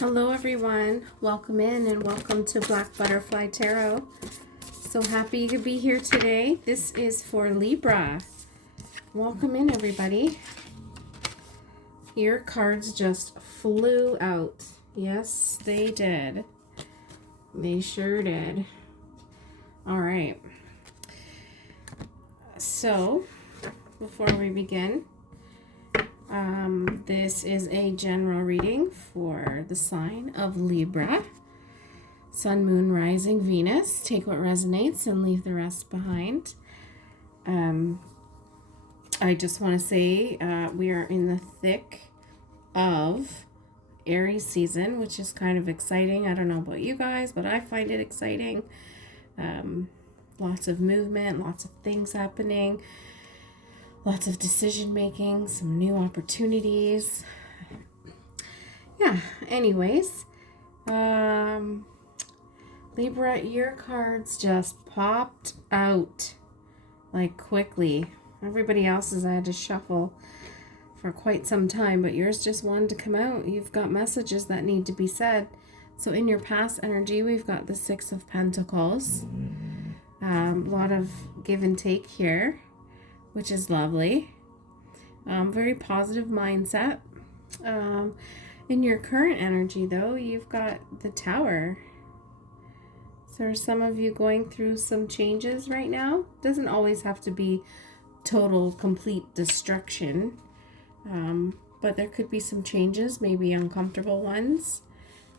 Hello everyone, welcome in and welcome to Black Butterfly Tarot. So happy you could be here today. This is for Libra. Welcome in everybody. Your cards just flew out. Yes, they did. They sure did. All right. So, before we begin, this is a general reading for the sign of Libra. Sun, Moon, Rising, Venus. Take what resonates and leave the rest behind. I just want to say we are in the thick of Aries season, which is kind of exciting. I don't know about you guys, but I find it exciting. Lots of movement, lots of things happening. Lots of decision making, some new opportunities. Yeah, anyways. Libra, your cards just popped out like quickly. Everybody else's I had to shuffle for quite some time, but yours just wanted to come out. You've got messages that need to be said. So in your past energy, we've got the Six of Pentacles. A lot of give and take here, which is lovely. Very positive mindset. In your current energy, though, you've got the Tower. So are some of you going through some changes right now? Doesn't always have to be total, complete destruction. But there could be some changes, maybe uncomfortable ones.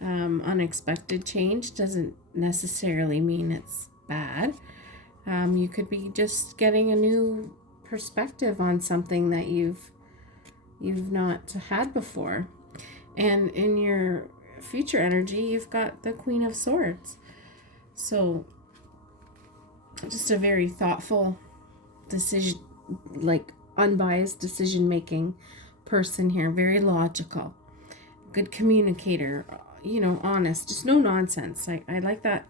Unexpected change doesn't necessarily mean it's bad. You could be just getting a new perspective on something that you've not had before. And in your future energy, you've got the Queen of Swords. So just a very thoughtful decision, like unbiased decision making person here, very logical, good communicator, honest, just no nonsense. I like that.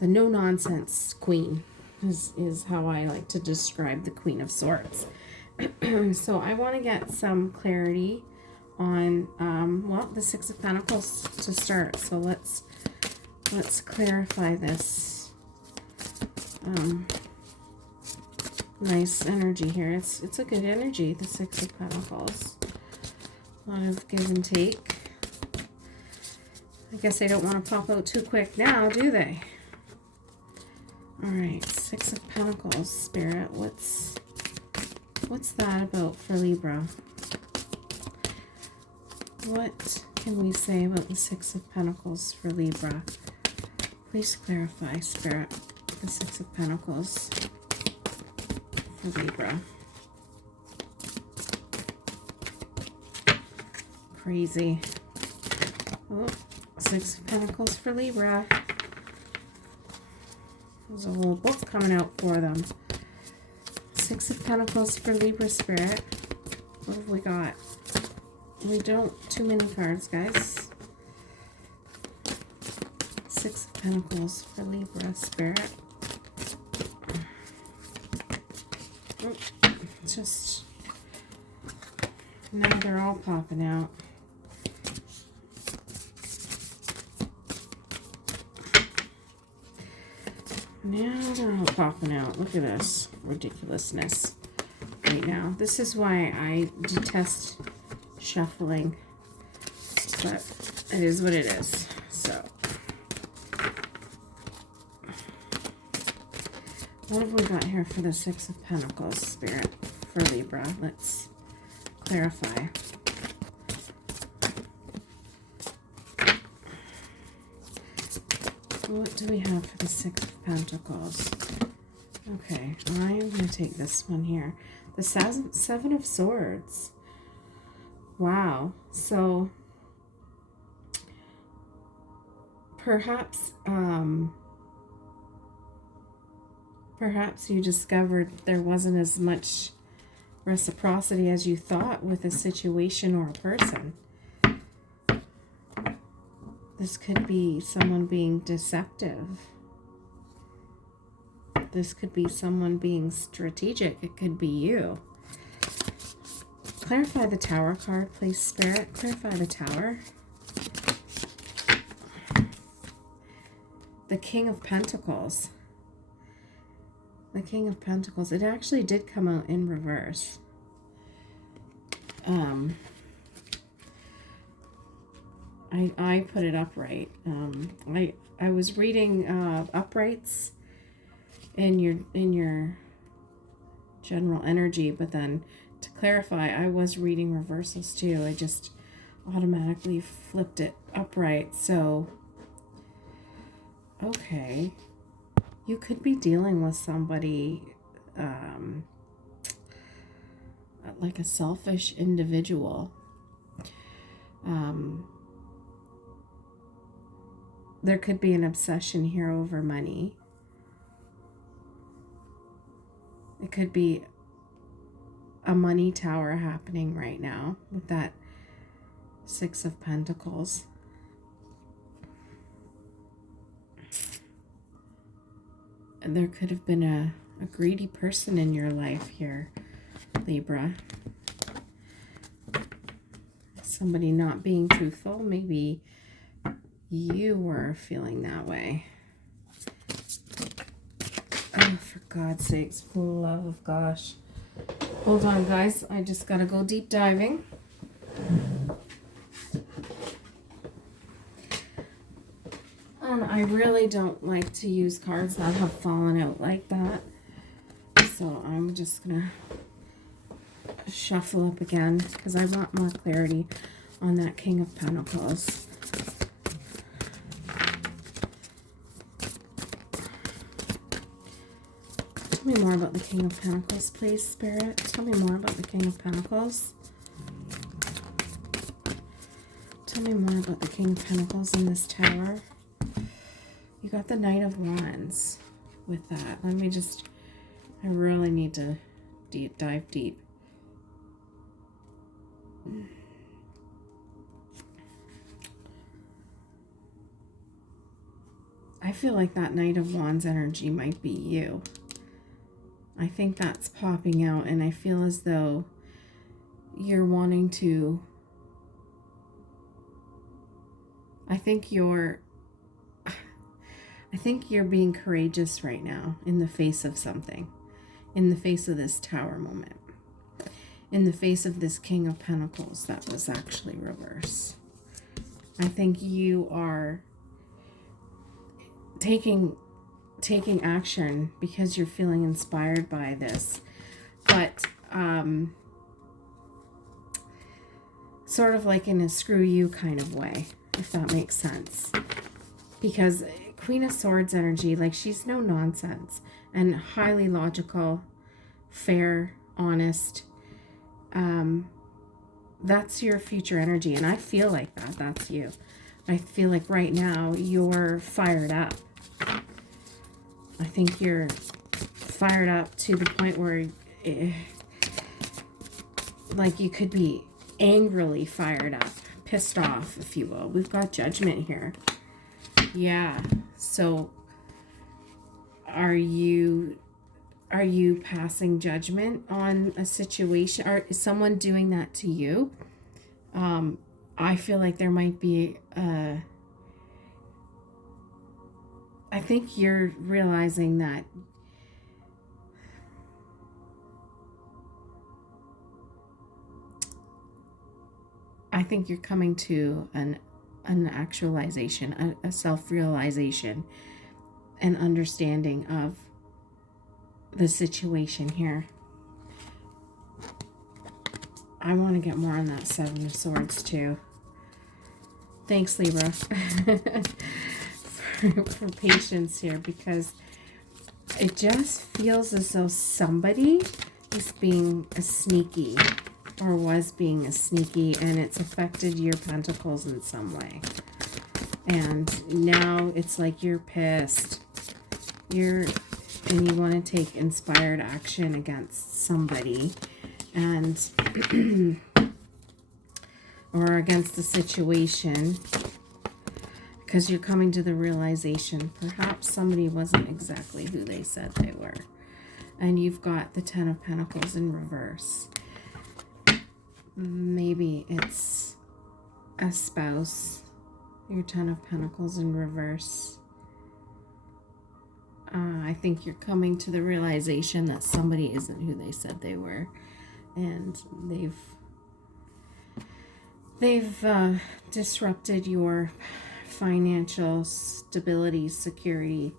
The no nonsense queen is how I like to describe the Queen of Swords. So I want to get some clarity on the Six of Pentacles to start. So let's clarify this nice energy here. It's a good energy, the Six of Pentacles. A lot of give and take. I guess they don't want to pop out too quick now, do they? All right, Six of Pentacles, Spirit. What's that about for Libra? What can we say about the Six of Pentacles for Libra? Please clarify, Spirit, the Six of Pentacles for Libra. Crazy. Oh, Six of Pentacles for Libra. There's a whole book coming out for them. Six of Pentacles for Libra, Spirit. What have we got? We don't too many cards, guys. Six of Pentacles for Libra, Spirit. Oh, just now they're all popping out. Now they're all popping out. Look at this ridiculousness right now. This is why I detest shuffling, but it is what it is. So what have we got here for the Six of Pentacles, Spirit, for Libra? Let's clarify. What do we have for the Six of Pentacles? Okay, I'm going to take this one here. The Seven of Swords. Wow. So perhaps you discovered there wasn't as much reciprocity as you thought with a situation or a person. This could be someone being deceptive. This could be someone being strategic. It could be you. Clarify the Tower card, please, Spirit. Clarify the Tower. the King of Pentacles. The King of Pentacles. It actually did come out in reverse. I put it upright. I was reading uprights in your general energy, but then to clarify, I was reading reversals too. I just automatically flipped it upright. So, okay, you could be dealing with somebody like a selfish individual. There could be an obsession here over money. It could be a money tower happening right now with that Six of Pentacles. And there could have been a greedy person in your life here, Libra. Somebody not being truthful. Maybe you were feeling that way. Oh, for God's sakes, for the love of gosh. Hold on, guys. I just gotta go deep diving. And I really don't like to use cards that have fallen out like that. So I'm just gonna shuffle up again because I want more clarity on that King of Pentacles. Tell me more about the King of Pentacles, please, Spirit. Tell me more about the King of Pentacles. Tell me more about the King of Pentacles in this tower. You got the Knight of Wands with that. Let me just, I really need to dive deep. I feel like that Knight of Wands energy might be you. I think that's popping out, and I feel as though you're wanting to, I think you're being courageous right now in the face of something, in the face of this Tower moment, in the face of this King of Pentacles that was actually reverse. I think you are taking action because you're feeling inspired by this, but sort of like in a screw you kind of way, if that makes sense. Because Queen of Swords energy, like, she's no nonsense and highly logical, fair, honest. That's your future energy, and I feel like that's you. I feel like right now you're fired up. I think you're fired up to the point where like you could be angrily fired up, pissed off, if you will. We've got Judgment here. Yeah. So are you passing judgment on a situation, or is someone doing that to you? I feel like there might be I think you're realizing that I think you're coming to an actualization, a self-realization, an understanding of the situation here. I want to get more on that Seven of Swords too. Thanks, Libra, for patience here, because it just feels as though somebody is being a sneaky, or was being a sneaky, and it's affected your pentacles in some way. And now it's like you're pissed. And you want to take inspired action against somebody, and or against the situation, because you're coming to the realization perhaps somebody wasn't exactly who they said they were. And you've got the Ten of Pentacles in reverse. Maybe it's a spouse. Your Ten of Pentacles in reverse. I think you're coming to the realization that somebody isn't who they said they were, and they've disrupted your financial stability, security,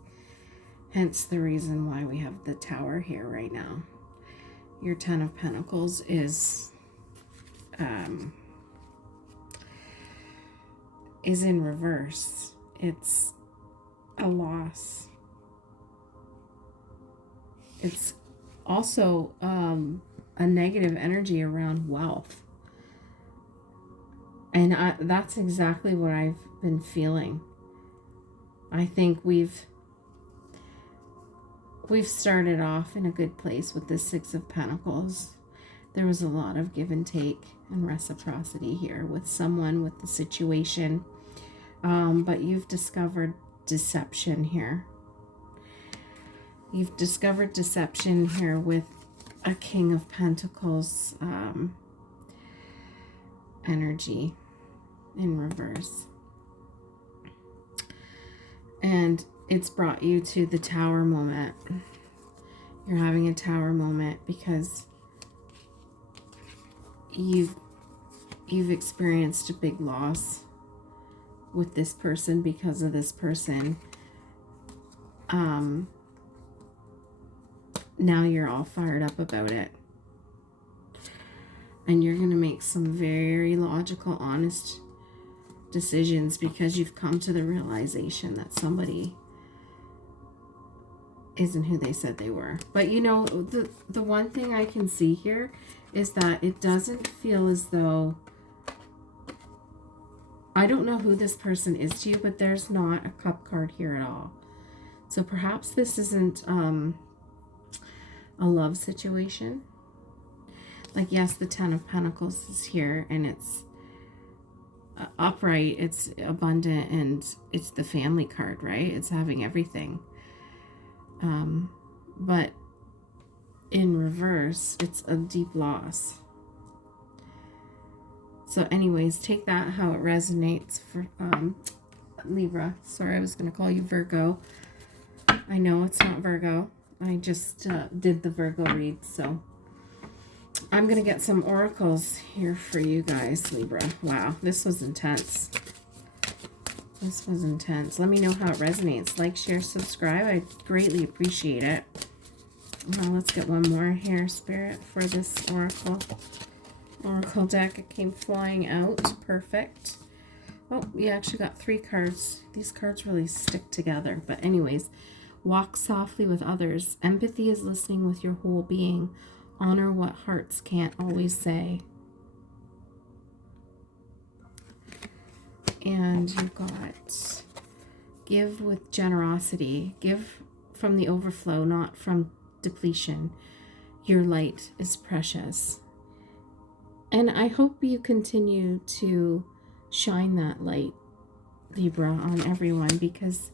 hence the reason why we have the Tower here right now. Your Ten of Pentacles is in reverse. It's a loss. It's also a negative energy around wealth. And that's exactly what I've been feeling. I think we've started off in a good place with the Six of Pentacles. There was a lot of give and take and reciprocity here with someone, with the situation. But you've discovered deception here. You've discovered deception here with a King of Pentacles energy in reverse. And it's brought you to the Tower moment. You're having a Tower moment because you've experienced a big loss with this person because of this person. Now you're all fired up about it. And you're going to make some very logical, honest decisions because you've come to the realization that somebody isn't who they said they were. But you know, the one thing I can see here is that it doesn't feel as though, I don't know who this person is to you, but there's not a Cup card here at all. So perhaps this isn't a love situation. Like, yes, the Ten of Pentacles is here and it's upright, it's abundant, and it's the family card, right? It's having everything. But in reverse, it's a deep loss. So anyways, take that how it resonates for Libra. Sorry, I was going to call you Virgo. I know it's not Virgo. I just did the Virgo read, so I'm going to get some oracles here for you guys, Libra. Wow, this was intense. This was intense. Let me know how it resonates. Like, share, subscribe. I greatly appreciate it. Now let's get one more here, Spirit, for this oracle deck. It came flying out. Perfect. Oh, you actually got 3 cards. These cards really stick together. But anyways, walk softly with others. Empathy is listening with your whole being. Honor what hearts can't always say. And you've got give with generosity. Give from the overflow, not from depletion. Your light is precious. And I hope you continue to shine that light, Libra, on everyone, because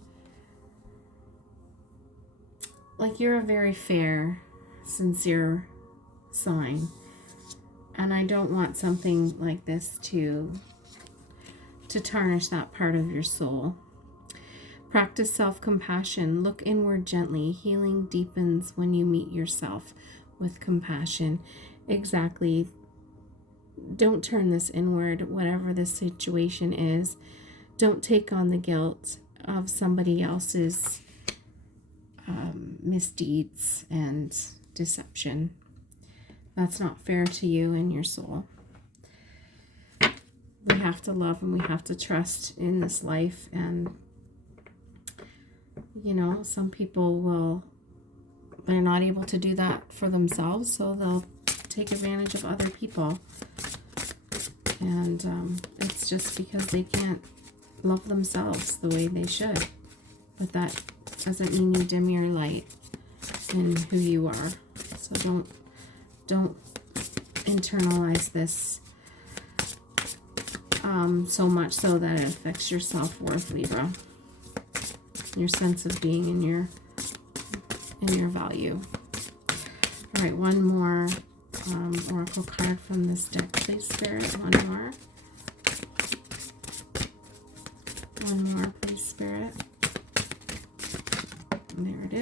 like, you're a very fair, sincere sign. And I don't want something like this to tarnish that part of your soul. Practice self-compassion. Look inward gently. Healing deepens when you meet yourself with compassion. Exactly. Don't turn this inward, whatever the situation is. Don't take on the guilt of somebody else's misdeeds and deception. That's not fair to you and your soul. We have to love and we have to trust in this life. And, you know, some people they're not able to do that for themselves, so they'll take advantage of other people. And it's just because they can't love themselves the way they should. But that doesn't mean you dim your light in who you are. So don't internalize this so much so that it affects your self-worth, Libra. Your sense of being and your value. All right, one more oracle card from this deck, please, Spirit. One more. One more, please, Spirit. And there it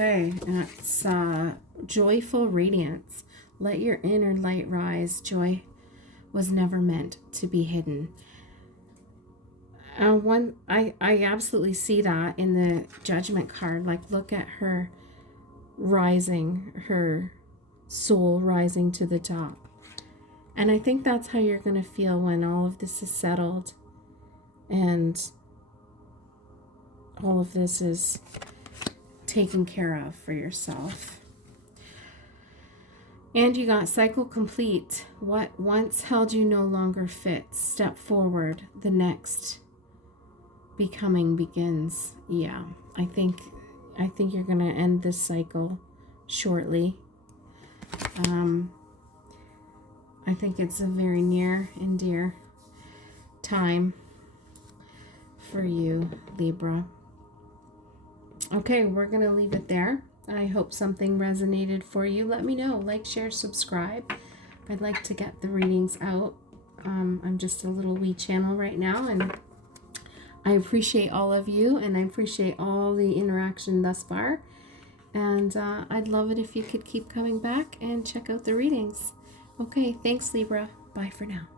Okay, it's joyful radiance. Let your inner light rise. Joy was never meant to be hidden. I absolutely see that in the Judgment card. Like, look at her rising, her soul rising to the top. And I think that's how you're going to feel when all of this is settled and all of this is taken care of for yourself. And you got cycle complete. What once held you no longer fits. Step forward. The next becoming begins. Yeah, I think you're going to end this cycle shortly. I think it's a very near and dear time for you, Libra. Okay, we're going to leave it there. I hope something resonated for you. Let me know. Like, share, subscribe. I'd like to get the readings out. I'm just a little wee channel right now, and I appreciate all of you, and I appreciate all the interaction thus far. And I'd love it if you could keep coming back and check out the readings. Okay, thanks, Libra. Bye for now.